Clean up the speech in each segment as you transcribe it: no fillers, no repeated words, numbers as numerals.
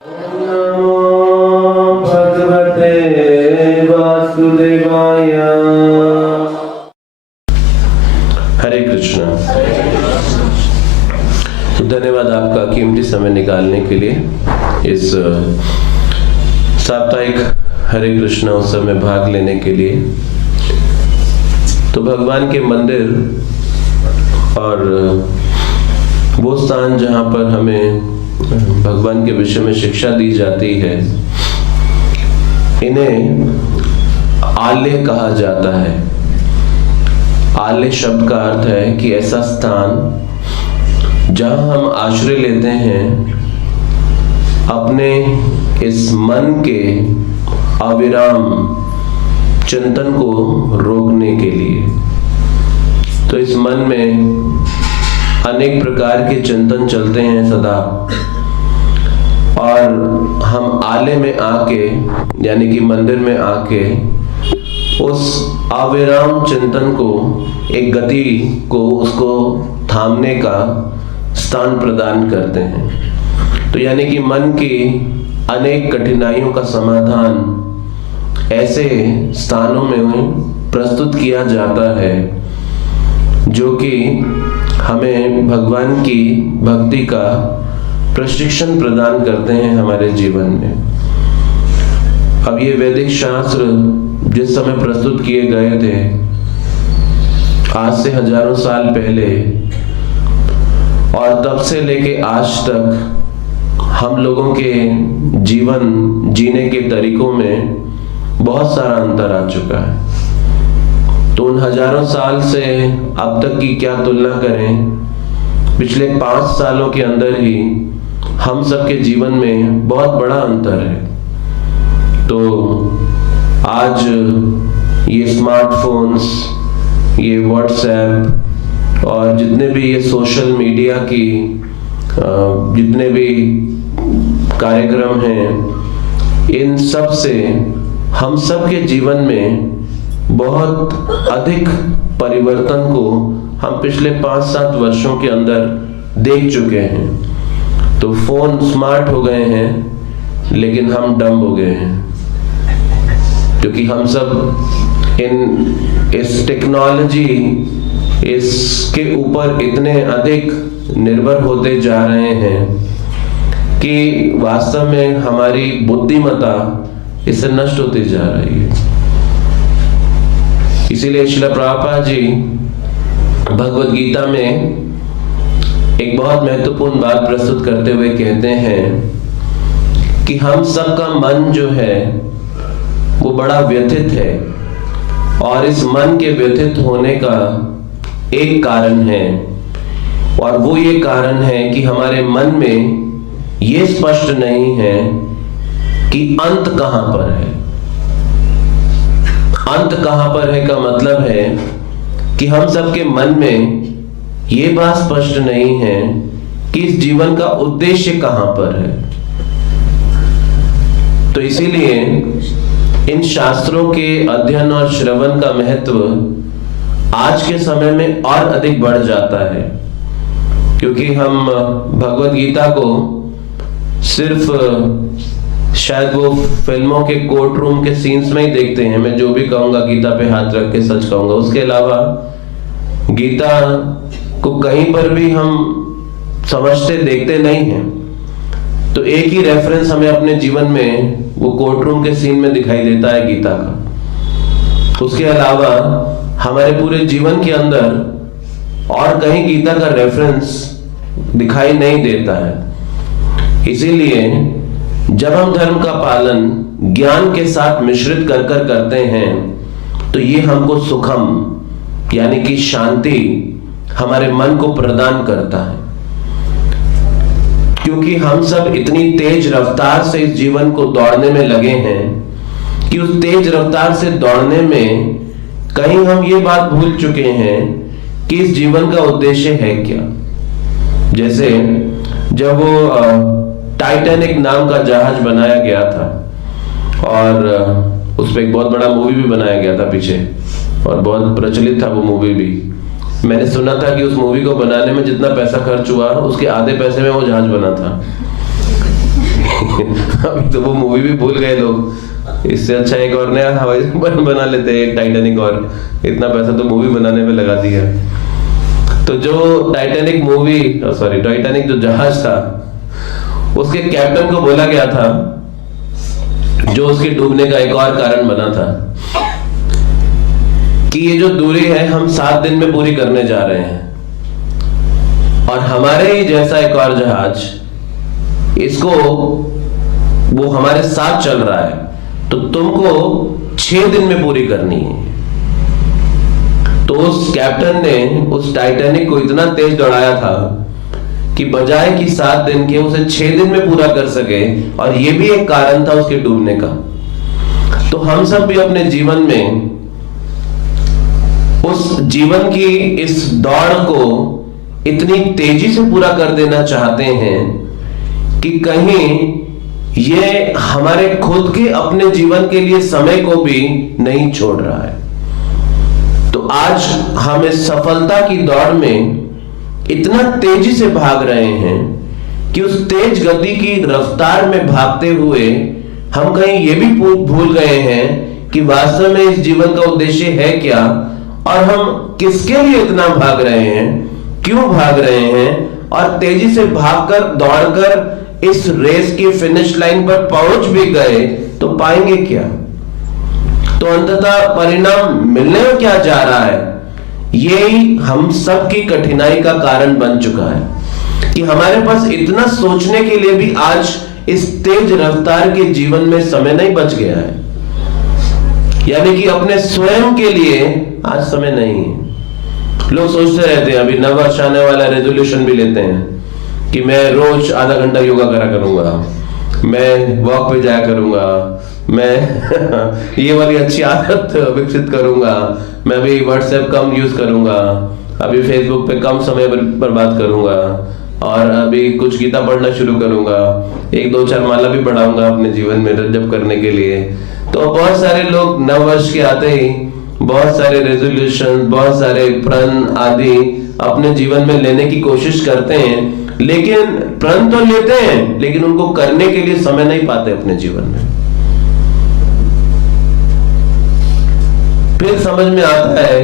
नमो भगवते वासुदेवाय। हरे कृष्णा। तो धन्यवाद आपका कीमती समय निकालने के लिए इस साप्ताहिक हरे कृष्णा उत्सव में भाग लेने के लिए। तो भगवान के मंदिर और वो स्थान जहाँ पर हमें भगवान के विषय में शिक्षा दी जाती है, इन्हें आलय कहा जाता है। आलय शब्द का अर्थ है कि ऐसा स्थान जहाँ हम आश्रय लेते हैं अपने इस मन के अविराम चिंतन को रोकने के लिए। तो इस मन में अनेक प्रकार के चिंतन चलते हैं सदा, और हम आलय में आके यानी कि मंदिर में आके उस अविराम चिंतन को एक गति को उसको थामने का स्थान प्रदान करते हैं। तो यानी कि मन की अनेक कठिनाइयों का समाधान ऐसे स्थानों में प्रस्तुत किया जाता है जो कि हमें भगवान की भक्ति का प्रशिक्षण प्रदान करते हैं हमारे जीवन में। अब ये वैदिक शास्त्र जिस समय प्रस्तुत किए गए थे, आज से हजारों साल पहले, और तब से लेके आज तक हम लोगों के जीवन जीने के तरीकों में बहुत सारा अंतर आ चुका है। तो उन हजारों साल से अब तक की क्या तुलना करें, पिछले 5 सालों के अंदर ही हम सबके जीवन में बहुत बड़ा अंतर है। तो आज ये स्मार्टफोन्स, ये व्हाट्सएप और जितने भी ये सोशल मीडिया की जितने भी कार्यक्रम हैं, इन सब से हम सब के जीवन में बहुत अधिक परिवर्तन को हम पिछले 5-7 वर्षों के अंदर देख चुके हैं। तो फोन स्मार्ट हो गए हैं लेकिन हम डम्ब हो गए हैं, क्योंकि हम सब इस टेक्नोलॉजी इसके ऊपर इतने अधिक निर्भर होते जा रहे हैं कि वास्तव में हमारी बुद्धिमत्ता इससे नष्ट होती जा रही है। इसीलिए श्रील प्रभुपाद जी भगवद गीता में एक बहुत महत्वपूर्ण बात प्रस्तुत करते हुए कहते हैं कि हम सबका मन जो है वो बड़ा व्यथित है, और इस मन के व्यथित होने का एक कारण है, और वो ये कारण है कि हमारे मन में ये स्पष्ट नहीं है कि अंत कहां पर है। अंत कहां पर है का मतलब है कि हम सबके मन में ये बात स्पष्ट नहीं है कि इस जीवन का उद्देश्य कहां पर है। तो इसीलिए इन शास्त्रों के अध्ययन और श्रवण का महत्व आज के समय में और अधिक बढ़ जाता है, क्योंकि हम भगवद गीता को सिर्फ शायद वो फिल्मों के कोर्ट रूम के सीन्स में ही देखते हैं। मैं जो भी कहूंगा गीता पे हाथ रख के सच कहूंगा, उसके अलावा गीता को कहीं पर भी हम समझते देखते नहीं हैं। तो एक ही रेफरेंस हमें अपने जीवन में वो कोर्ट रूम के सीन में दिखाई देता है गीता का। उसके अलावा हमारे पूरे जीवन के अंदर और कहीं गीता का रेफरेंस दिखाई नहीं देता है। इसीलिए जब हम धर्म का पालन ज्ञान के साथ मिश्रित कर कर करते हैं तो ये हमको सुखम यानी कि शांति हमारे मन को प्रदान करता है, क्योंकि हम सब इतनी तेज रफ्तार से इस जीवन को दौड़ने में लगे हैं कि उस तेज रफ्तार से दौड़ने में कहीं हम ये बात भूल चुके हैं कि इस जीवन का उद्देश्य है क्या। जैसे जब वो टाइटैनिक नाम का जहाज बनाया गया था, और उस पर एक बहुत बड़ा मूवी भी बनाया गया था पीछे, और बहुत प्रचलित था वो मूवी भी। मैंने सुना था कि उस मूवी को बनाने में जितना पैसा खर्च हुआ उसके आधे पैसे में वो जहाज बना था। अभी तो वो मूवी भी भूल गए लोग। इससे अच्छा एक और नया हवाई जहाज बना लेते हैं, एक टाइटैनिक, और इतना पैसा तो मूवी बनाने में लगा दिया। तो जो टाइटैनिक जो जहाज था, उसके कैप्टन को बोला गया था, जो उसके डूबने का एक और कारण बना था, कि ये जो दूरी है हम 7 दिन में पूरी करने जा रहे हैं, और हमारे ही जैसा एक और जहाज इसको वो हमारे साथ चल रहा है, तो तुमको 6 दिन में पूरी करनी है। तो उस कैप्टन ने उस टाइटैनिक को इतना तेज दौड़ाया था कि बजाय कि 7 दिन के उसे 6 दिन में पूरा कर सके, और ये भी एक कारण था उसके डूबने का। तो हम सब भी अपने जीवन में उस जीवन की इस दौड़ को इतनी तेजी से पूरा कर देना चाहते हैं कि कहीं ये हमारे खुद के अपने जीवन के लिए समय को भी नहीं छोड़ रहा है। तो आज हम इस सफलता की दौड़ में इतना तेजी से भाग रहे हैं कि उस तेज गति की रफ्तार में भागते हुए हम कहीं ये भी भूल गए हैं कि वास्तव में इस जीवन का उद्देश्य है क्या, और हम किसके लिए इतना भाग रहे हैं, क्यों भाग रहे हैं, और तेजी से भागकर दौड़कर इस रेस की फिनिश लाइन पर पहुंच भी गए तो पाएंगे क्या। तो अंततः परिणाम मिलने में क्या जा रहा है, यही हम सब की कठिनाई का कारण बन चुका है कि हमारे पास इतना सोचने के लिए भी आज इस तेज रफ्तार के जीवन में समय नहीं बच गया है। यानी कि अपने स्वयं के लिए आज समय नहीं है। लोग सोचते रहते हैं, अभी नव वर्ष आने वाला, रेजोल्यूशन भी लेते हैं कि मैं रोज आधा घंटा योगा करा करूंगा, मैं वॉक पे जाया करूंगा, मैं ये वाली अच्छी आदत विकसित करूंगा, मैं अभी व्हाट्सएप कम यूज करूंगा, अभी फेसबुक पे कम समय बर्बाद करूंगा, और अभी कुछ गीता पढ़ना शुरू करूंगा, 1-2-4 माला भी बढ़ाऊंगा अपने जीवन में जप करने के लिए। तो बहुत सारे लोग नव वर्ष के आते ही बहुत सारे रेजोल्यूशन, बहुत सारे प्रण आदि अपने जीवन में लेने की कोशिश करते हैं, लेकिन प्रण तो लेते हैं लेकिन उनको करने के लिए समय नहीं पाते अपने जीवन में। फिर समझ में आता है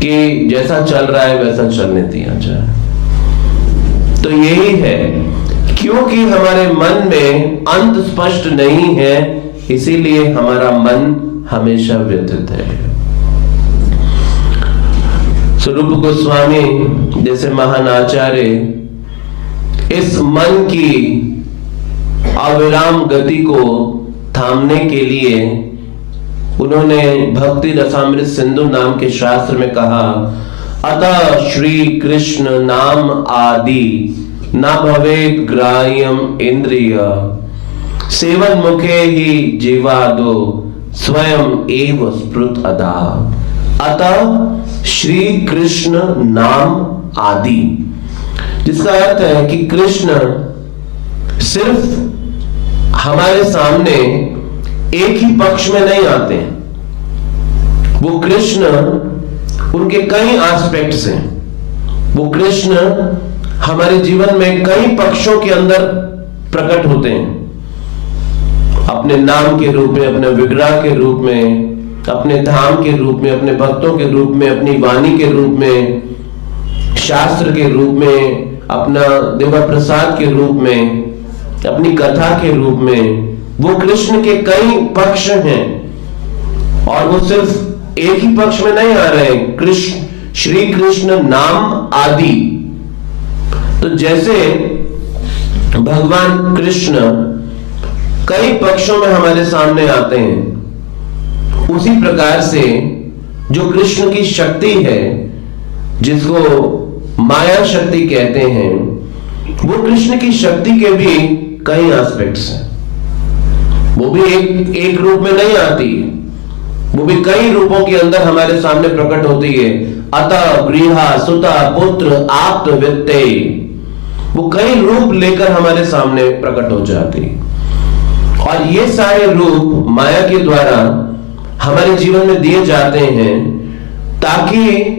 कि जैसा चल रहा है वैसा चलने दिया जाए। तो यही है, क्योंकि हमारे मन में अंत स्पष्ट नहीं है, इसीलिए हमारा मन हमेशा व्यथित है। स्वरूप गोस्वामी जैसे महान आचार्य इस मन की अविराम गति को थामने के लिए उन्होंने भक्ति रसामृत सिंधु नाम के शास्त्र में कहा, अतः श्री कृष्ण नाम आदि न भवेत् ग्राह्यम इंद्रिय सेवन मुखे ही जीवादो स्वयं एव स्मृत अदा। अतः श्री कृष्ण नाम आदि, जिसका अर्थ है कि कृष्ण सिर्फ हमारे सामने एक ही पक्ष में नहीं आते हैं। वो कृष्ण उनके कई एस्पेक्ट्स हैं। वो कृष्ण हमारे जीवन में कई पक्षों के अंदर प्रकट होते हैं, अपने नाम के रूप में, अपने विग्रह के रूप में, अपने धाम के रूप में, अपने भक्तों के रूप में, अपनी वाणी के रूप में, शास्त्र के रूप में, अपना दिव्य प्रसाद के रूप में, अपनी कथा के रूप में। वो कृष्ण के कई पक्ष हैं, और वो सिर्फ एक ही पक्ष में नहीं आ रहे हैं। कृष्ण, श्री कृष्ण नाम आदि। तो जैसे भगवान कृष्ण कई पक्षों में हमारे सामने आते हैं, उसी प्रकार से जो कृष्ण की शक्ति है, जिसको माया शक्ति कहते हैं, वो कृष्ण की शक्ति के भी कई एस्पेक्ट्स हैं। वो भी एक रूप में नहीं आती, वो भी कई रूपों के अंदर हमारे सामने प्रकट होती है। अतः गृहा सुता पुत्र आप्त वित्ते, वो कई रूप लेकर हमारे सामने प्रकट हो जाती। और ये सारे रूप माया के द्वारा हमारे जीवन में दिए जाते हैं, ताकि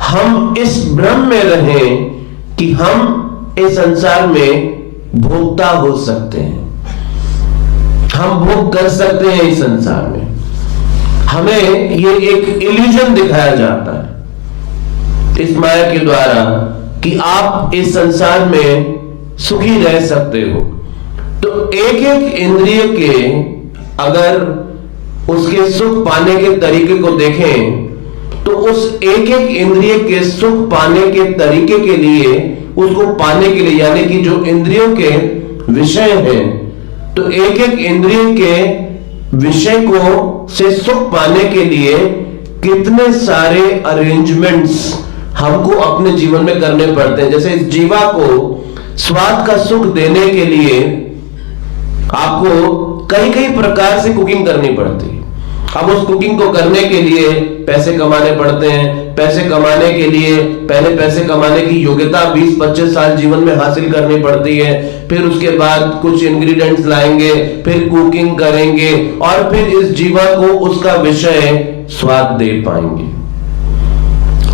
हम इस भ्रम में रहें कि हम इस संसार में भोक्ता हो सकते हैं, हम भोग कर सकते हैं इस संसार में। हमें ये एक इल्यूजन दिखाया जाता है इस माया के द्वारा कि आप इस संसार में सुखी रह सकते हो। तो एक एक इंद्रिय के अगर उसके सुख पाने के तरीके को देखें तो उस एक एक इंद्रिय के सुख पाने के तरीके के लिए, उसको पाने के लिए, यानी कि जो इंद्रियों के विषय हैं, तो एक एक इंद्रिय के विषय को से सुख पाने के लिए कितने सारे अरेंजमेंट्स हमको अपने जीवन में करने पड़ते हैं। जैसे इस जीवा को स्वाद का सुख देने के लिए आपको कई कई प्रकार से कुकिंग करनी पड़ती है। अब उस कुकिंग को करने के लिए पैसे कमाने पड़ते हैं। पैसे कमाने के लिए पहले पैसे कमाने की योग्यता 20-25 साल जीवन में हासिल करनी पड़ती है। फिर उसके बाद कुछ इंग्रेडिएंट्स लाएंगे, फिर कुकिंग करेंगे और फिर इस जीवा को उसका विषय स्वाद दे पाएंगे।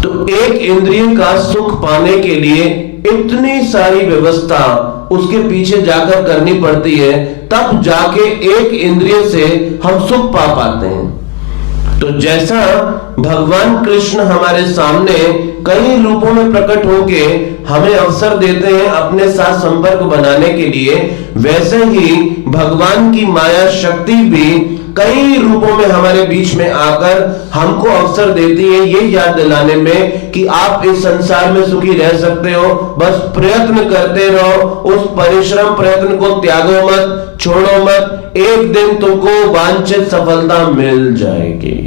तो एक इंद्रिय का सुख पाने के लिए इतनी सारी व्यवस्था उसके पीछे जाकर करनी पड़ती है, तब जाके एक इंद्रिय से हम सुख पा पाते हैं। तो जैसा भगवान कृष्ण हमारे सामने कई रूपों में प्रकट होके हमें अवसर देते हैं अपने साथ संपर्क बनाने के लिए, वैसे ही भगवान की माया शक्ति भी कई रूपों में हमारे बीच में आकर हमको अवसर देती है ये याद दिलाने में कि आप इस संसार में सुखी रह सकते हो। बस प्रयत्न करते रहो, उस परिश्रम प्रयत्न को त्यागो मत, छोड़ो मत, एक दिन तुमको वांछित सफलता मिल जाएगी।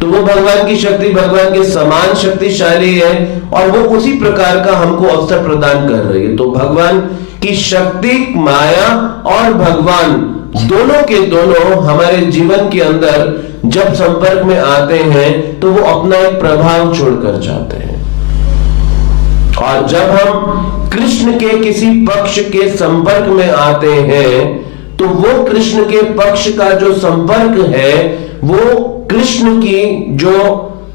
तो वो भगवान की शक्ति भगवान के समान शक्तिशाली है और वो उसी प्रकार का हमको अवसर प्रदान कर रही है। तो भगवान की शक्ति, माया और भगवान दोनों के दोनों हमारे जीवन के अंदर जब संपर्क में आते हैं तो वो अपना एक प्रभाव छोड़कर जाते हैं। और जब हम कृष्ण के किसी पक्ष के संपर्क में आते हैं तो वो कृष्ण के पक्ष का जो संपर्क है वो कृष्ण की जो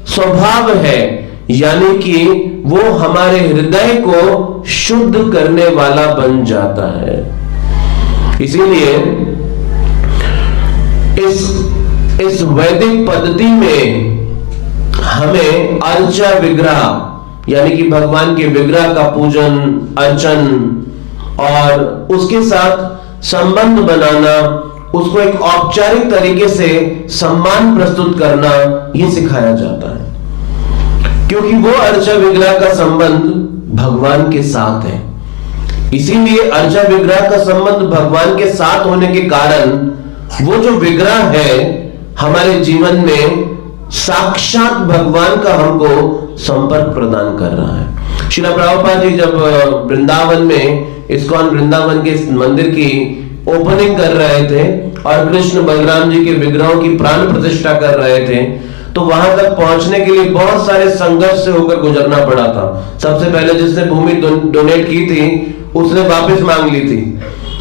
स्वभाव है, यानी कि वो हमारे हृदय को शुद्ध करने वाला बन जाता है। इसीलिए इस वैदिक पद्धति में हमें अर्चा विग्रह यानी कि भगवान के विग्रह का पूजन, अर्चन और उसके साथ संबंध बनाना, उसको एक औपचारिक तरीके से सम्मान प्रस्तुत करना, ये सिखाया जाता है, क्योंकि वो अर्चा विग्रह का संबंध भगवान के साथ है। इसीलिए अर्चा विग्रह का संबंध भगवान के साथ होने के कारण वो जो विग्रह है हमारे जीवन में साक्षात भगवान का हमको संपर्क प्रदान कर रहा है। श्रील प्रभुपाद जी जब वृंदावन में, इस्कॉन वृंदावन के मंदिर की ओपनिंग कर रहे थे और कृष्ण बलराम जी के विग्रहों की प्राण प्रतिष्ठा कर रहे थे, तो वहां तक पहुंचने के लिए बहुत सारे संघर्ष से होकर गुजरना पड़ा था। सबसे पहले जिसने भूमि डोनेट की थी उसने वापस मांग ली थी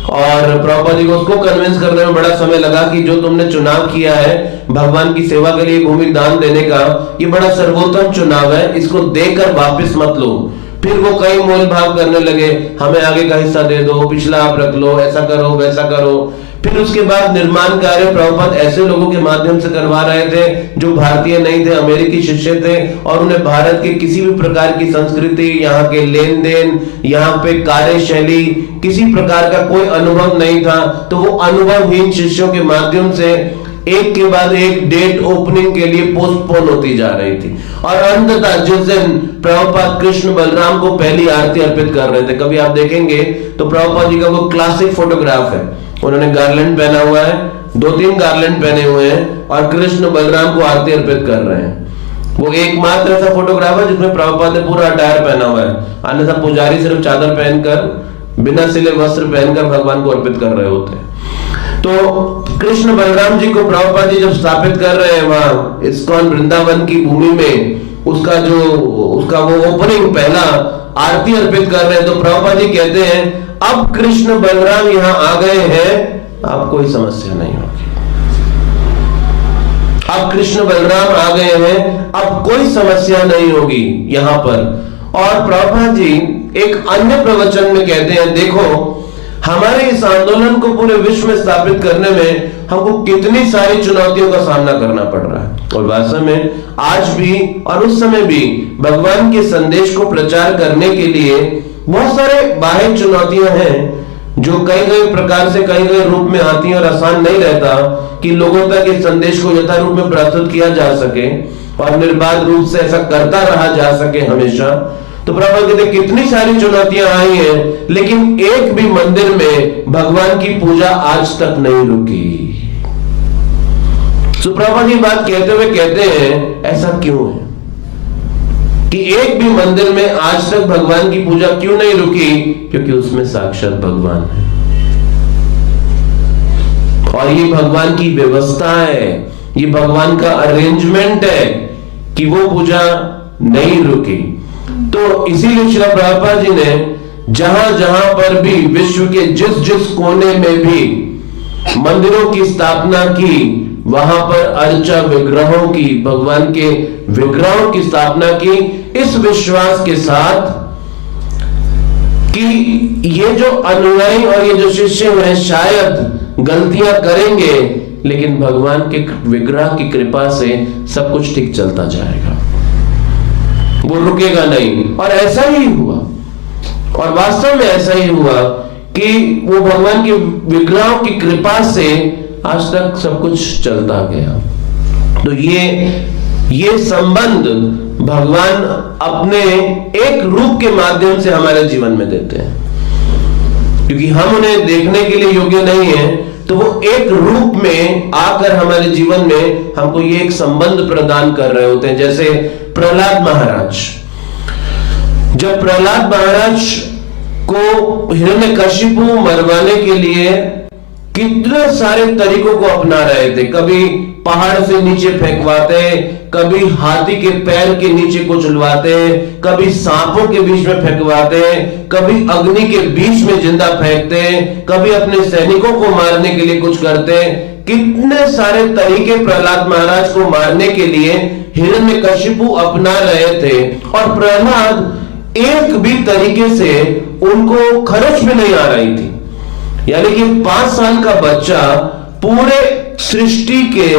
और प्रभुपाद जी को उसको कन्विंस करने में बड़ा समय लगा कि जो तुमने चुनाव किया है भगवान की सेवा के लिए भूमि दान देने का, ये बड़ा सर्वोत्तम चुनाव है, इसको देकर वापस मत लो। फिर वो कई मोल भाव करने लगे, हमें आगे का हिस्सा दे दो, पिछला आप रख लो, ऐसा करो वैसा करो। फिर उसके बाद निर्माण कार्य प्रभुपाद ऐसे लोगों के माध्यम से करवा रहे थे जो भारतीय नहीं थे, अमेरिकी शिष्य थे और उन्हें भारत के किसी भी प्रकार की संस्कृति, यहाँ के लेन देन, यहाँ पे कार्यशैली, किसी प्रकार का कोई अनुभव नहीं था। तो वो अनुभवहीन शिष्यों के माध्यम से एक के बाद एक डेट ओपनिंग के लिए पोस्टपोन होती जा रही थी और अंततः जिस दिन प्रभुपाद कृष्ण बलराम को पहली आरती अर्पित कर रहे थे, कभी आप देखेंगे तो प्रभुपाद जी का वो क्लासिक फोटोग्राफ है, उन्होंने गार्लैंड पहना हुआ है, 2-3 गार्लैंड पहने हुए हैं और कृष्ण बलराम को आरती अर्पित कर रहे हैं। वो एकमात्र ऐसा फोटोग्राफ है जिसमें प्रभुपाद ने पूरा अटायर पहना हुआ है, अन्यथा पुजारी सिर्फ चादर पहनकर बिना सिले वस्त्र पहनकर भगवान को अर्पित कर रहे होते हैं। तो कृष्ण बलराम जी को प्रभुपाद जी जब स्थापित कर रहे हैं वहां इस्कॉन वृंदावन की भूमि में, उसका वो ओपनिंग पहला आरती अर्पित कर रहे हैं, तो प्रभुपाद जी कहते हैं अब कृष्ण बलराम यहाँ आ गए हैं, अब कोई समस्या नहीं होगी। अब कृष्ण बलराम आ गए हैं, अब कोई समस्या नहीं होगी यहाँ पर। और प्रभुपाद जी एक अन्य प्रवचन में कहते हैं, देखो हमारे इस आंदोलन को पूरे विश्व में स्थापित करने में हमको कितनी सारी चुनौतियों का सामना करना पड़ रहा है। और वास्तव में आज भी और उस समय भी भगवान के संदेश को प्रचार करने के लिए बहुत सारे बाह्य चुनौतियां हैं जो कई कई प्रकार से कई कई रूप में आती हैं और आसान नहीं रहता कि लोगों तक इस संदेश को यथा रूप में प्रस्तुत किया जा सके और निर्बाध रूप से ऐसा करता रहा जा सके हमेशा। तो प्रभु कहते कितनी सारी चुनौतियां आई हैं, लेकिन एक भी मंदिर में भगवान की पूजा आज तक नहीं रुकी। सुप्रभा जी बात कहते हुए कहते हैं ऐसा क्यों है कि एक भी मंदिर में आज तक भगवान की पूजा क्यों नहीं रुकी? क्योंकि उसमें साक्षात भगवान है और ये भगवान की व्यवस्था है, ये भगवान का अरेंजमेंट है कि वो पूजा नहीं रुकी। तो इसीलिए श्री प्रभुपाद जी ने जहां जहां पर भी विश्व के जिस जिस कोने में भी मंदिरों की स्थापना की, वहां पर अर्चा विग्रहों की, भगवान के विग्रहों की स्थापना की, इस विश्वास के साथ कि ये जो अनुयायी और ये जो शिष्य हैं शायद गलतियां करेंगे, लेकिन भगवान के विग्रह की कृपा से सब कुछ ठीक चलता जाएगा, वो रुकेगा नहीं। और ऐसा ही हुआ और वास्तव में ऐसा ही हुआ कि वो भगवान के विग्रहों की कृपा से आज तक सब कुछ चलता गया। तो ये संबंध भगवान अपने एक रूप के माध्यम से हमारे जीवन में देते हैं, क्योंकि हम उन्हें देखने के लिए योग्य नहीं है, तो वो एक रूप में आकर हमारे जीवन में हमको ये एक संबंध प्रदान कर रहे होते हैं। जैसे प्रहलाद महाराज, जब प्रहलाद महाराज को हिरण्यकशिपु मरवाने के लिए कितने सारे तरीकों को अपना रहे थे, कभी पहाड़ से नीचे फेंकवाते, कभी हाथी के पैर के नीचे कुचलवाते, कभी सांपों के बीच में फेंकवाते, कभी अग्नि के बीच में जिंदा फेंकते, कभी अपने सैनिकों को मारने के लिए कुछ करते। कितने सारे तरीके प्रहलाद महाराज को मारने के लिए हिरण्यकशिपु अपना रहे थे और प्रहलाद एक भी तरीके से उनको खरोच में नहीं आ रही थी। यानी कि 5 साल का बच्चा पूरे सृष्टि के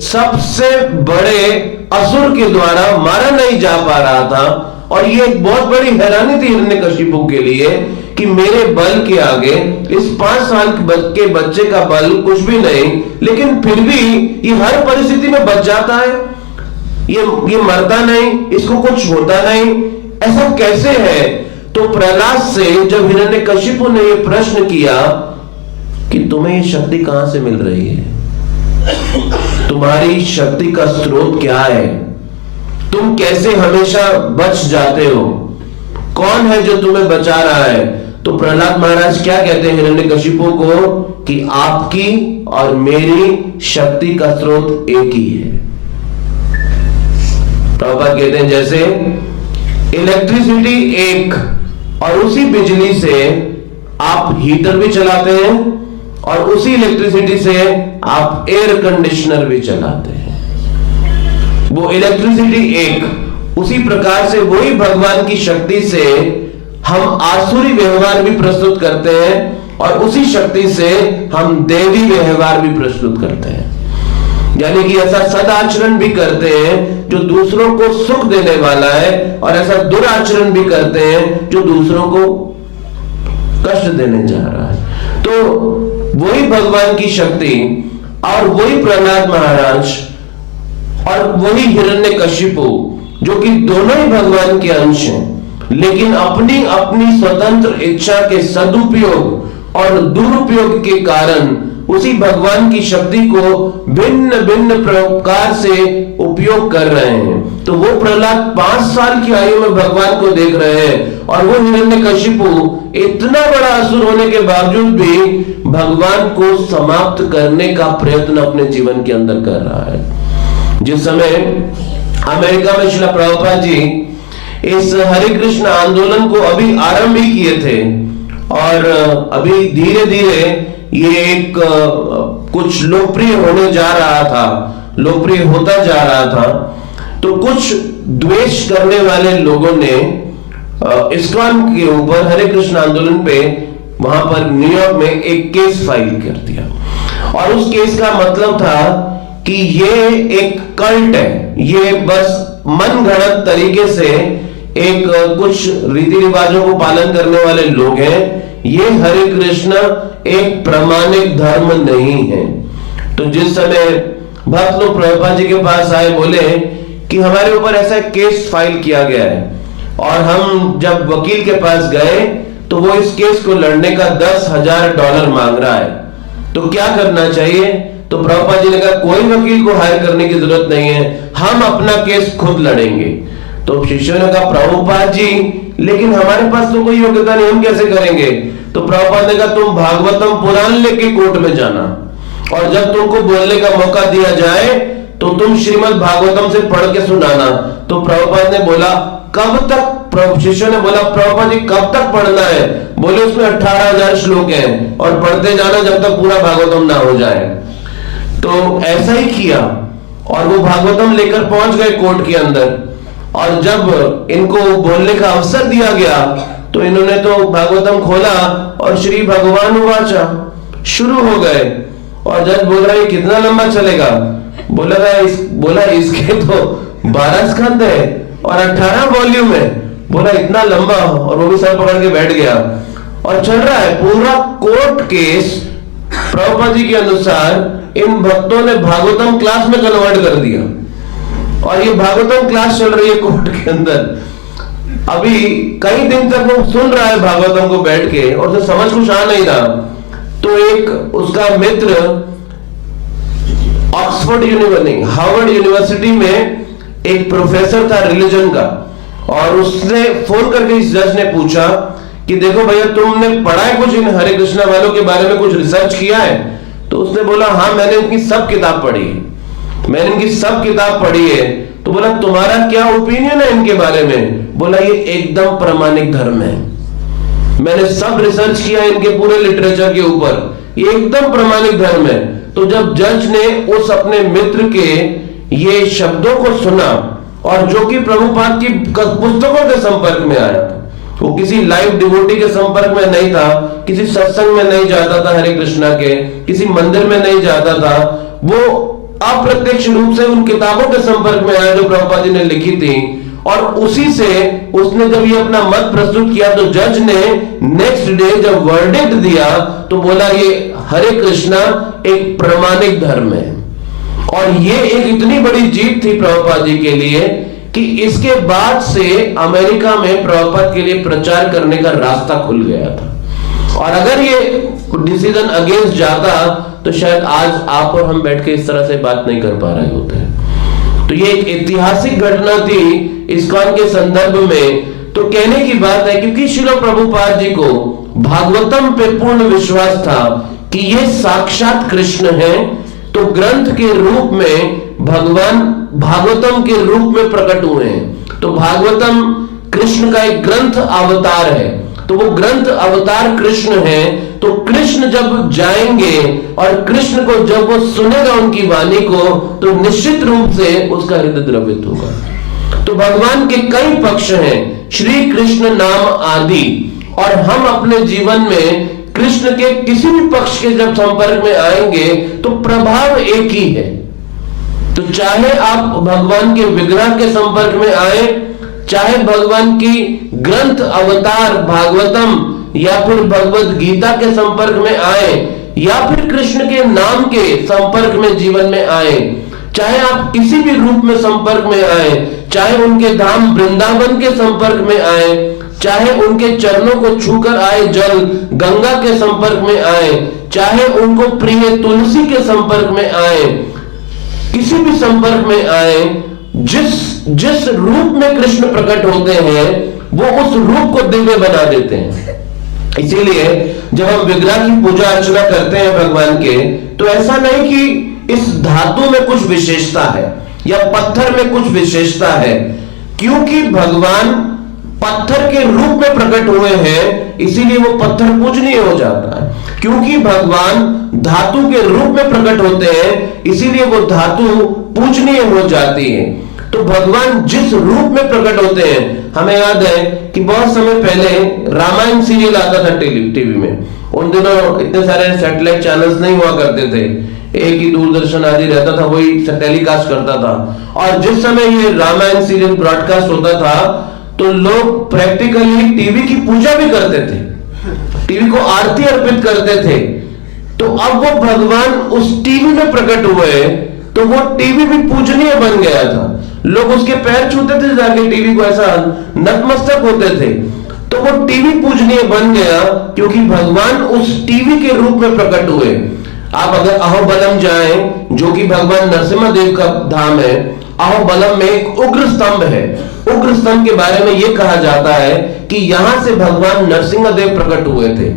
सबसे बड़े असुर के द्वारा मारा नहीं जा पा रहा था। और ये एक बहुत बड़ी हैरानी थी हिरण्यकशिपु के लिए कि मेरे बल के आगे इस 5 साल के बच्चे का बल कुछ भी नहीं, लेकिन फिर भी ये हर परिस्थिति में बच जाता है, ये मरता नहीं, इसको कुछ होता नहीं, ऐसा कैसे है? तो प्रहलाद से जब हिरण्यकशिपु ने ये प्रश्न किया कि तुम्हें ये शक्ति कहां से मिल रही है, तुम्हारी शक्ति का स्रोत क्या है, तुम कैसे हमेशा बच जाते हो, कौन है जो तुम्हें बचा रहा है? तो प्रहलाद महाराज क्या कहते हैं हिरण्यकशिपु को कि आपकी और मेरी शक्ति का स्रोत एक ही है। प्रभुपाद कहते हैं जैसे इलेक्ट्रिसिटी एक, और उसी बिजली से आप हीटर भी चलाते हैं और उसी इलेक्ट्रिसिटी से आप एयर कंडीशनर भी चलाते हैं। वो इलेक्ट्रिसिटी एक, उसी प्रकार से वही भगवान की शक्ति से हम आसुरी व्यवहार भी प्रस्तुत करते हैं और उसी शक्ति से हम देवी व्यवहार भी प्रस्तुत करते हैं। यानी कि ऐसा सदाचरण भी करते हैं जो दूसरों को सुख देने वाला है और ऐसा दुराचरण भी करते हैं जो दूसरों को कष्ट देने जा रहा है। तो वही भगवान की शक्ति और वही प्रहलाद महाराज और वही हिरण्यकशिपु, जो कि दोनों ही भगवान के अंश हैं, लेकिन अपनी अपनी स्वतंत्र इच्छा के सदुपयोग और दुरुपयोग के कारण उसी भगवान की शक्ति को भिन्न भिन्न प्रकार से उपयोग कर रहे हैं। तो वो प्रहलाद 5 साल की आयु में भगवान को देख रहे हैं और वो हिरण्यकशिपु इतना बड़ा असुर होने के बावजूद भी भगवान को समाप्त करने का प्रयत्न अपने जीवन के अंदर कर रहा है। जिस समय अमेरिका में श्रील प्रभुपाद जी इस हरे कृष्ण आंदोलन को अभी आरंभ ही किए थे और अभी धीरे धीरे ये एक कुछ लोकप्रिय होने जा रहा था, लोकप्रिय होता जा रहा था, तो कुछ द्वेष करने वाले लोगों ने इस्कॉन के ऊपर हरे कृष्ण आंदोलन पे वहां पर न्यूयॉर्क में एक केस फाइल कर दिया, और उस केस का मतलब था कि ये एक कल्ट है, ये बस मनगढ़ंत तरीके से एक कुछ रीति रिवाजों को पालन करने वाले लोग हैं, ये हरे कृष्ण एक प्रामाणिक धर्म नहीं है। तो जिस समय भक्त लोग प्रभुपाद जी के पास आए, बोले कि हमारे ऊपर ऐसा केस फाइल किया गया है, और हम जब वकील के पास गए तो वो इस केस को लड़ने का $10,000 मांग रहा है, तो क्या करना चाहिए? तो प्रभुपाद जी ने कहा कोई वकील को हायर करने की जरूरत नहीं है, हम अपना केस खुद लड़ेंगे। तो शिष्यों ने कहा प्रभुपाद जी, लेकिन हमारे पास तो कोई योग्यता नहीं, हम कैसे करेंगे? तो प्रभुपाद ने कहा तुम भागवतम पुराण लेके कोर्ट में जाना, और जब तुमको बोलने का मौका दिया जाए तो तुम श्रीमद् भागवतम से पढ़ के सुनाना। तो प्रभुपाद ने बोला कब तक? शिष्यों ने बोला प्रभुपाद जी कब तक पढ़ना है? बोले उसमें 18,000 श्लोक हैं, और पढ़ते जाना जब तक पूरा भागवतम ना हो जाए। तो ऐसा ही किया, और वो भागवतम लेकर पहुंच गए कोर्ट के अंदर, और जब इनको बोलने का अवसर दिया गया तो इन्होंने तो भागवतम खोला और श्री भगवान वाचा शुरू हो गए, और जज बोल रहा है कितना लंबा चलेगा? बोला इसके तो 12 स्कंद है और 18 वॉल्यूम है। बोला इतना लंबा? और वो भी सर पकड़ के बैठ गया, और चल रहा है पूरा कोर्ट केस। प्रभुपाद जी के अनुसार इन भक्तों ने भागवतम क्लास में कन्वर्ट कर दिया, और ये भागवतम क्लास चल रही है कोर्ट के अंदर। अभी कई दिन तक वो सुन रहा है भागवतम को बैठ के, और उसे समझ कुछ आ नहीं रहा। तो एक उसका मित्र ऑक्सफोर्ड यूनिवर्सिटी, हार्वर्ड यूनिवर्सिटी में एक प्रोफेसर था रिलीजन का, और उसने फोन करके इस जज ने पूछा कि देखो भैया तुमने पढ़ा है कुछ इन हरे कृष्णा वालों के बारे में, कुछ रिसर्च किया है? तो उसने बोला हाँ मैंने इनकी सब किताब पढ़ी है। तो बोला तुम्हारा क्या ओपिनियन है इनके बारे में? बोला ये एकदम प्रामाणिक धर्म है, मैंने सब रिसर्च किया इनके पूरे लिटरेचर के ऊपर, ये एकदम प्रामाणिक धर्म है। तो जब जज ने उस अपने मित्र के ये शब्दों को सुना, और जो कि प्रभुपाद की पुस्तकों के संपर्क में आया था, वो किसी लाइव डिवोटी के संपर्क में नहीं था, किसी सत्संग में नहीं जाता था हरे कृष्णा के, किसी मंदिर में नहीं जाता था, वो अप्रत्यक्ष रूप से उन किताबों के संपर्क में आया जो प्रभुपाद जी ने लिखी थी, और उसी से उसने जब ये अपना मत प्रस्तुत किया तो जज ने नेक्स्ट डे जब वर्डिक्ट दिया तो बोला ये हरे कृष्णा एक प्रामाणिक धर्म है। और ये एक इतनी बड़ी जीत थी प्रभुपाद जी के लिए कि इसके बाद से अमेरिका में प्रभुपाद के लिए प्रचार करने का रास्ता खुल गया था। और अगर ये डिसीजन अगेंस्ट जाता तो शायद आज आप और हम बैठ के इस तरह से बात नहीं कर पा रहे होते। तो ये एक ऐतिहासिक घटना थी इस्कॉन के संदर्भ में। तो कहने की बात है क्योंकि श्रील प्रभुपाद जी को भागवतम पे पूर्ण विश्वास था कि ये साक्षात कृष्ण है, तो ग्रंथ के रूप में भगवान भागवतम के रूप में प्रकट हुए हैं। तो भागवतम कृष्ण का एक ग्रंथ अवतार है, तो वो ग्रंथ अवतार कृष्ण है। तो कृष्ण जब जाएंगे और कृष्ण को जब वो सुनेगा उनकी वाणी को, तो निश्चित रूप से उसका हृदय द्रवित होगा। तो भगवान के कई पक्ष हैं, श्री कृष्ण नाम आदि, और हम अपने जीवन में कृष्ण के किसी भी पक्ष के जब संपर्क में आएंगे तो प्रभाव एक ही है। तो चाहे आप भगवान के विग्रह के संपर्क में आए, चाहे भगवान की ग्रंथ अवतार भागवतम या फिर भगवत गीता के संपर्क में आए, या फिर कृष्ण के नाम के संपर्क में जीवन में आए, चाहे आप किसी भी रूप में संपर्क में आए, चाहे उनके धाम वृंदावन के संपर्क में आए, चाहे उनके चरणों को छूकर आए जल गंगा के संपर्क में आए, चाहे उनको प्रिय तुलसी के संपर्क में आए, किसी भी संपर्क में आए, जिस रूप में कृष्ण प्रकट होते हैं वो उस रूप को दिव्य बना देते हैं। इसीलिए जब हम विग्रह की पूजा अर्चना करते हैं भगवान के, तो ऐसा नहीं कि इस धातु में कुछ विशेषता है या पत्थर में कुछ विशेषता है, क्योंकि भगवान पत्थर के रूप में प्रकट हुए हैं इसीलिए वो पत्थर पूजनीय हो जाता है। क्योंकि भगवान धातु के रूप में प्रकट होते हैं इसीलिए वो धातु पूजनीय हो जाती है। तो भगवान जिस रूप में प्रकट होते हैं, हमें याद है कि बहुत समय पहले रामायण सीरियल आता था टीवी में। उन दिनों इतने सारे सैटेलाइट चैनल्स नहीं हुआ करते थे, एक ही दूरदर्शन आदि रहता था, वही टेलीकास्ट करता था। और जिस समय ये रामायण सीरियल ब्रॉडकास्ट होता था तो लोग प्रैक्टिकली टीवी की पूजा भी करते थे, टीवी को आरती अर्पित करते थे। तो अब वो भगवान उस टीवी में प्रकट हुए तो वो टीवी भी पूजनीय बन गया था। लोग उसके पैर छूते थे जाके, टीवी को ऐसा नतमस्तक होते थे। तो वो टीवी पूजनीय बन गया क्योंकि भगवान उस टीवी के रूप में प्रकट हुए। आप अगर अहोबलम जाएं, जो कि भगवान नरसिम्हा देव का धाम है, अहोबलम में एक उग्र स्तंभ है। उग्र स्तंभ के बारे में यह कहा जाता है कि यहां से भगवान नरसिंह देव प्रकट हुए थे।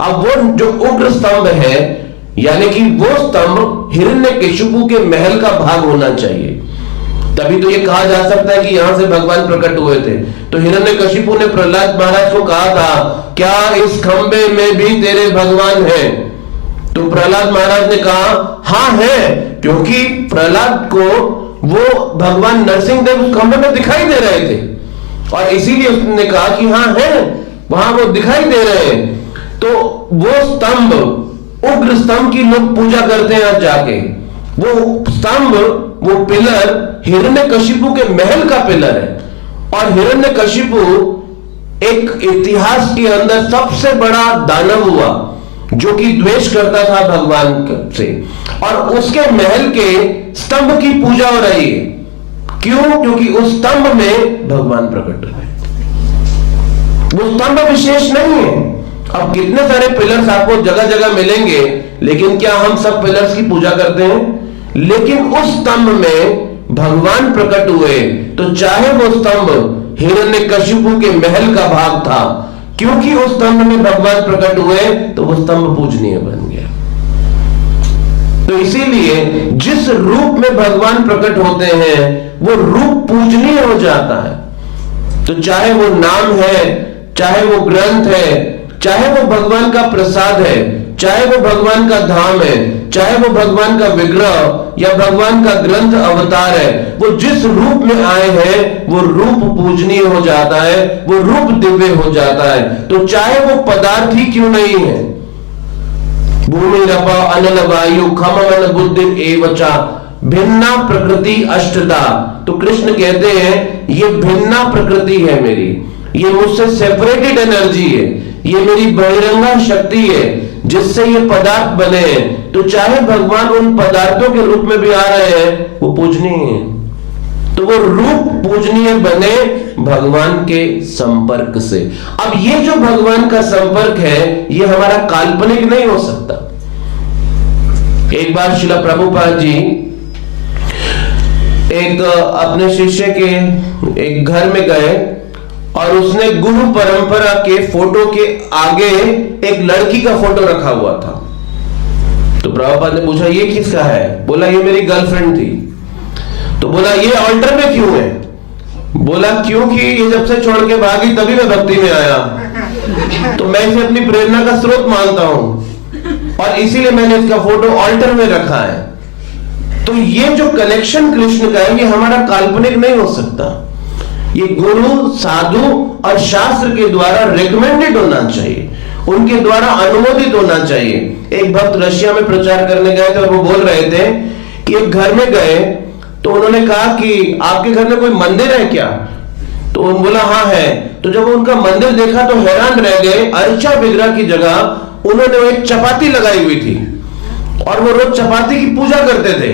अब वो जो उग्र स्तंभ है, यानी कि वो स्तंभ हिरण्यकशिपु के महल का भाग होना चाहिए, तभी तो ये कहा जा सकता है कि यहां से भगवान प्रकट हुए थे। तो हिरण्यकशिपु ने प्रहलाद महाराज को कहा था, क्या इस खंबे में भी तेरे भगवान हैं? तो प्रहलाद महाराज ने कहा हां है, क्योंकि प्रहलाद को वो भगवान नरसिंह देव उस खंबे में दिखाई दे रहे थे और इसीलिए उसने कहा कि हां है, वहां वो दिखाई दे रहे हैं। तो वो स्तंभ, उग्र स्तंभ की लोग पूजा करते हैं आज जाके। वो स्तंभ, वो पिलर हिरण्यकशिपु के महल का पिलर है। और हिरण्यकशिपु एक इतिहास के अंदर सबसे बड़ा दानव हुआ जो कि द्वेष करता था भगवान से, और उसके महल के स्तंभ की पूजा हो रही है। क्यों? क्योंकि उस स्तंभ में भगवान प्रकट हुए। वो स्तंभ विशेष नहीं है। अब कितने सारे पिलर्स आपको जगह जगह मिलेंगे, लेकिन क्या हम सब पिलर्स की पूजा करते हैं? लेकिन उस स्तंभ में भगवान प्रकट हुए, तो चाहे वो स्तंभ हिरण्यकशिपु के महल का भाग था, क्योंकि उस स्तंभ में भगवान प्रकट हुए तो वो स्तंभ पूजनीय बन गया। तो इसीलिए जिस रूप में भगवान प्रकट होते हैं वो रूप पूजनीय हो जाता है। तो चाहे वो नाम है, चाहे वो ग्रंथ है, चाहे वो भगवान का प्रसाद है, चाहे वो भगवान का धाम है, चाहे वो भगवान का विग्रह या भगवान का ग्रंथ अवतार है, वो जिस रूप में आए हैं वो रूप पूजनीय हो जाता है, वो रूप दिव्य हो जाता है। तो चाहे वो पदार्थ ही क्यों नहीं है, भूमि रपा अनल वायु खम मन बुद्धि एवचा भिन्ना प्रकृति अष्टदा। तो कृष्ण कहते हैं ये भिन्ना प्रकृति है मेरी, ये मुझसे सेपरेटेड एनर्जी है, ये मेरी बहिरंगा शक्ति है जिससे ये पदार्थ बने हैं। तो चाहे भगवान उन पदार्थों के रूप में भी आ रहे हैं, वो पूजनीय है। तो वो रूप पूजनीय बने भगवान के संपर्क से। अब ये जो भगवान का संपर्क है ये हमारा काल्पनिक नहीं हो सकता। एक बार श्रील प्रभुपाद जी एक अपने शिष्य के एक घर में गए और उसने गुरु परंपरा के फोटो के आगे एक लड़की का फोटो रखा हुआ था। तो प्रभुपाद ने पूछा ये किसका है? बोला ये मेरी गर्लफ्रेंड थी। तो बोला ये ऑल्टर में क्यों है? बोला क्योंकि ये जब से छोड़ के भागी तभी मैं भक्ति में आया, तो मैं इसे अपनी प्रेरणा का स्रोत मानता हूं और इसीलिए मैंने इसका फोटो ऑल्टर में रखा है। तो ये जो कनेक्शन कृष्ण का है ये हमारा काल्पनिक नहीं हो सकता, ये गुरु साधु और शास्त्र के द्वारा रिकमेंडेड होना चाहिए, उनके द्वारा अनुमोदित होना चाहिए। एक भक्त रशिया में प्रचार करने गए थे और वो बोल रहे थे कि एक घर में गए तो उन्होंने कहा कि आपके घर में कोई मंदिर है क्या? तो उन्होंने बोला हाँ है। तो जब उनका मंदिर देखा तो हैरान रह गए। अर्चा विग्रह की जगह उन्होंने एक चपाती लगाई हुई थी और वो रोज चपाती की पूजा करते थे।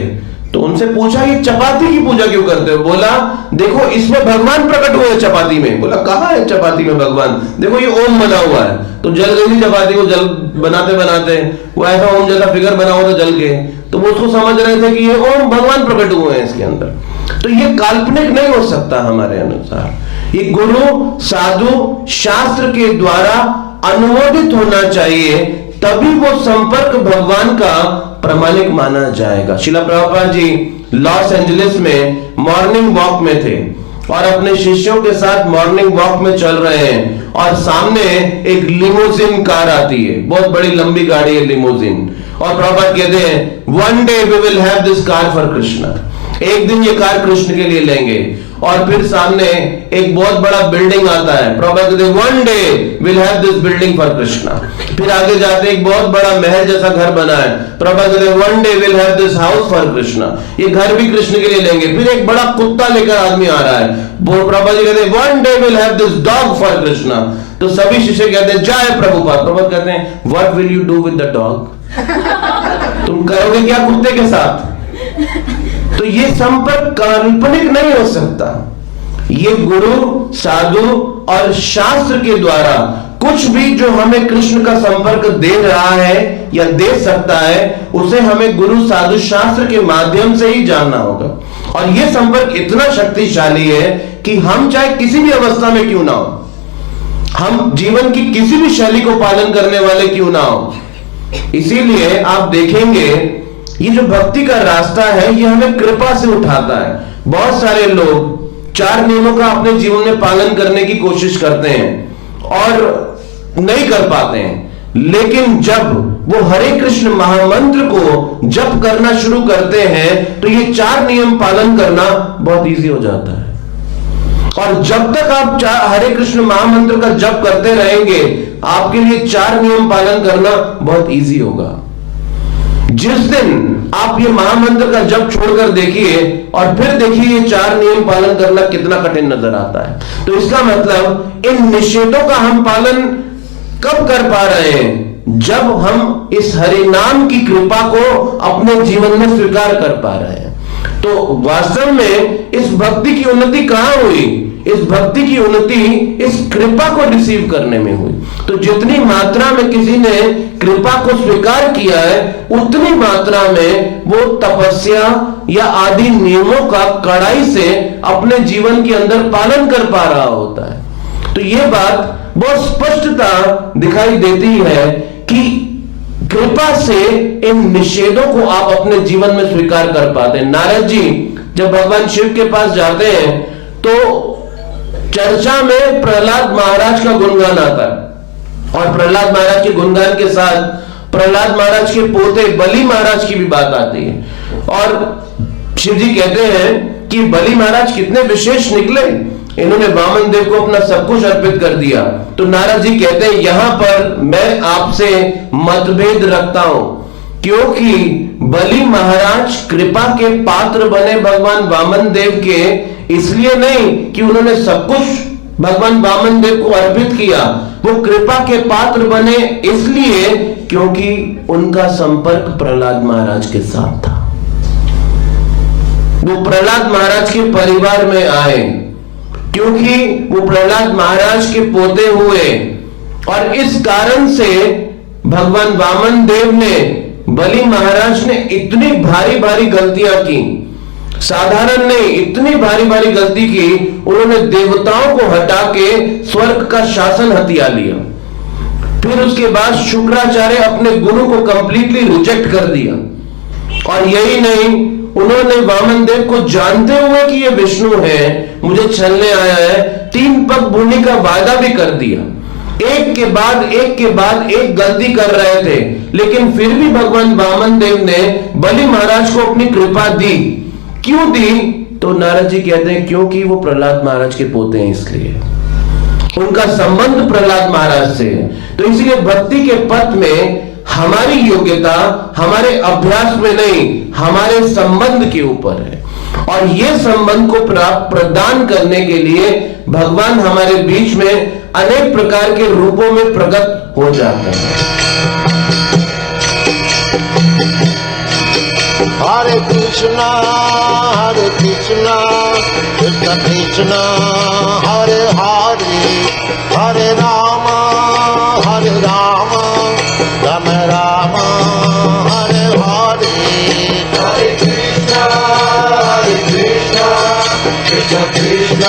तो उनसे पूछा ये चपाती की पूजा क्यों करते हो? बोला देखो इसमें भगवान प्रकट हुए हैं चपाती में। बोला कहाँ है चपाती में भगवान? देखो ये ओम बना हुआ है। तो जल गई थी चपाती को, जल बनाते बनाते वो ऐसा ओम जैसा फिगर बना हुआ था जल के, तो वो उसको समझ रहे थे कि ये ओम भगवान प्रकट हुए हैं इसके अंदर। तो ये काल्पनिक नहीं हो सकता हमारे अनुसार, ये गुरु साधु शास्त्र के द्वारा अनुमोदित होना चाहिए, तभी वो संपर्क भगवान का प्रमाणिक माना जाएगा। श्रील प्रभुपाद जी लॉस एंजलिस में मॉर्निंग वॉक में थे और अपने शिष्यों के साथ मॉर्निंग वॉक में चल रहे हैं और सामने एक लिमोजिन कार आती है, बहुत बड़ी लंबी गाड़ी है लिमोजिन, और प्रभुपाद कहते हैं one day we will have this car for Krishna. एक दिन ये कार कृष्ण के लिए लेंगे और फिर सामने एक बहुत बड़ा बिल्डिंग आता है। प्रभुपाद कहते one day will have this building for Krishna. फिर आगे जाते एक बहुत बड़ा महल जैसा घर बना है। प्रभुपाद कहते one day will have this house for Krishna. ये घर भी कृष्ण के लिए लेंगे। फिर एक बड़ा कुत्ता लेकर आदमी आ रहा है। प्रभुपाद जी कहते one day will have this dog for Krishna. तो सभी शिष्य कहते हैं जय प्रभुपाद। प्रभुपाद कहते हैं what will you do with the dog? तुम करोगे क्या कुत्ते के साथ? तो ये संपर्क काल्पनिक नहीं हो सकता। ये गुरु, साधु और शास्त्र के द्वारा कुछ भी जो हमें कृष्ण का संपर्क दे रहा है या दे सकता है, उसे हमें गुरु, साधु, शास्त्र के माध्यम से ही जानना होगा। और ये संपर्क इतना शक्तिशाली है कि हम चाहे किसी भी अवस्था में क्यों ना हो, हम जीवन की किसी भी शैली को पालन करने वाले क्यों ना हो, इसीलिए आप देखेंगे ये जो भक्ति का रास्ता है ये हमें कृपा से उठाता है। बहुत सारे लोग 4 नियमों का अपने जीवन में पालन करने की कोशिश करते हैं और नहीं कर पाते हैं, लेकिन जब वो हरे कृष्ण महामंत्र को जप करना शुरू करते हैं तो ये 4 नियम पालन करना बहुत इजी हो जाता है। और जब तक आप हरे कृष्ण महामंत्र का जप करते रहेंगे, आपके लिए 4 नियम पालन करना बहुत इजी होगा। जिस दिन आप ये महामंत्र का जप छोड़कर देखिए और फिर देखिए ये 4 नियम पालन करना कितना कठिन नजर आता है। तो इसका मतलब इन निषेधों का हम पालन कब कर पा रहे हैं? जब हम इस हरि नाम की कृपा को अपने जीवन में स्वीकार कर पा रहे हैं। तो वास्तव में इस भक्ति की उन्नति कहां हुई? इस भक्ति की उन्नति इस कृपा को रिसीव करने में हुई। तो जितनी मात्रा में किसी ने कृपा को स्वीकार किया है, उतनी मात्रा में वो तपस्या या आदि नियमों का कड़ाई से अपने जीवन के अंदर पालन कर पा रहा होता है। तो ये बात बहुत स्पष्टता दिखाई देती है कि कृपा से इन निषेधों को आप अपने जीवन में स्वीकार कर पाते हैं। नारद जी जब भगवान शिव के पास जाते हैं तो चर्चा में प्रहलाद महाराज का गुणगान आता है और प्रहलाद महाराज के गुणगान के साथ प्रहलाद महाराज के पोते बलि महाराज की भी बात आती है। और शिव जी कहते हैं कि बलि महाराज कितने विशेष निकले, इन्होंने वामन देव को अपना सब कुछ अर्पित कर दिया। तो नारद जी कहते हैं यहां पर मैं आपसे मतभेद रखता हूं, क्योंकि बलि महाराज कृपा के पात्र बने भगवान वामन देव के इसलिए नहीं कि उन्होंने सब कुछ भगवान वामन देव को अर्पित किया, वो कृपा के पात्र बने इसलिए क्योंकि उनका संपर्क प्रहलाद महाराज के साथ था। वो प्रहलाद महाराज के परिवार में आए क्योंकि वो प्रहलाद महाराज के पोते हुए, और इस कारण से भगवान वामन देव ने, बलि महाराज ने इतनी भारी भारी गलतियां की, साधारण नहीं, इतनी भारी भारी गलती की, उन्होंने देवताओं को हटा के स्वर्ग का शासन हथिया लिया। फिर उसके बाद शुक्राचार्य अपने गुरु को कंप्लीटली रिजेक्ट कर दिया। और यही नहीं, उन्होंने वामन देव को जानते हुए कि ये विष्णु है, मुझे छलने आया है, 3 पग भूमि का वादा भी कर दिया। एक के बाद एक गलती कर रहे थे, लेकिन फिर भी भगवान वामन देव ने बलि महाराज को अपनी कृपा दी। क्यों दी? तो नारद जी कहते हैं क्योंकि वो प्रहलाद महाराज के पोते हैं, इसलिए उनका संबंध प्रहलाद महाराज से है। तो इसलिए भक्ति के पथ में हमारी योग्यता हमारे अभ्यास में नहीं, हमारे संबंध के ऊपर है। और ये संबंध को प्रदान करने के लिए भगवान हमारे बीच में अनेक प्रकार के रूपों में प्रकट हो जाते हैं। हरे कृष्णा कृष्ण कृष्ण हरे हरे, हरे राम राम राम हरे हरे। हरे कृष्ण कृष्ण कृष्ण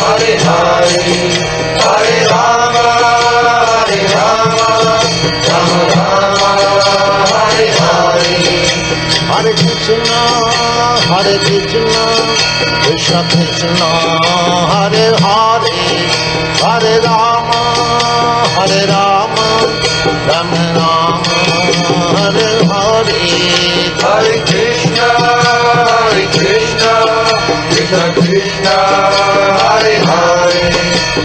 हरे हरे, हरे राम राम राम हरे हरे। हरे कृष्ण कृष्ण कृष्ण हरे हरे, हरे राम राम राम हरे हरे। हरे Krishna Krishna Krishna Hare Hare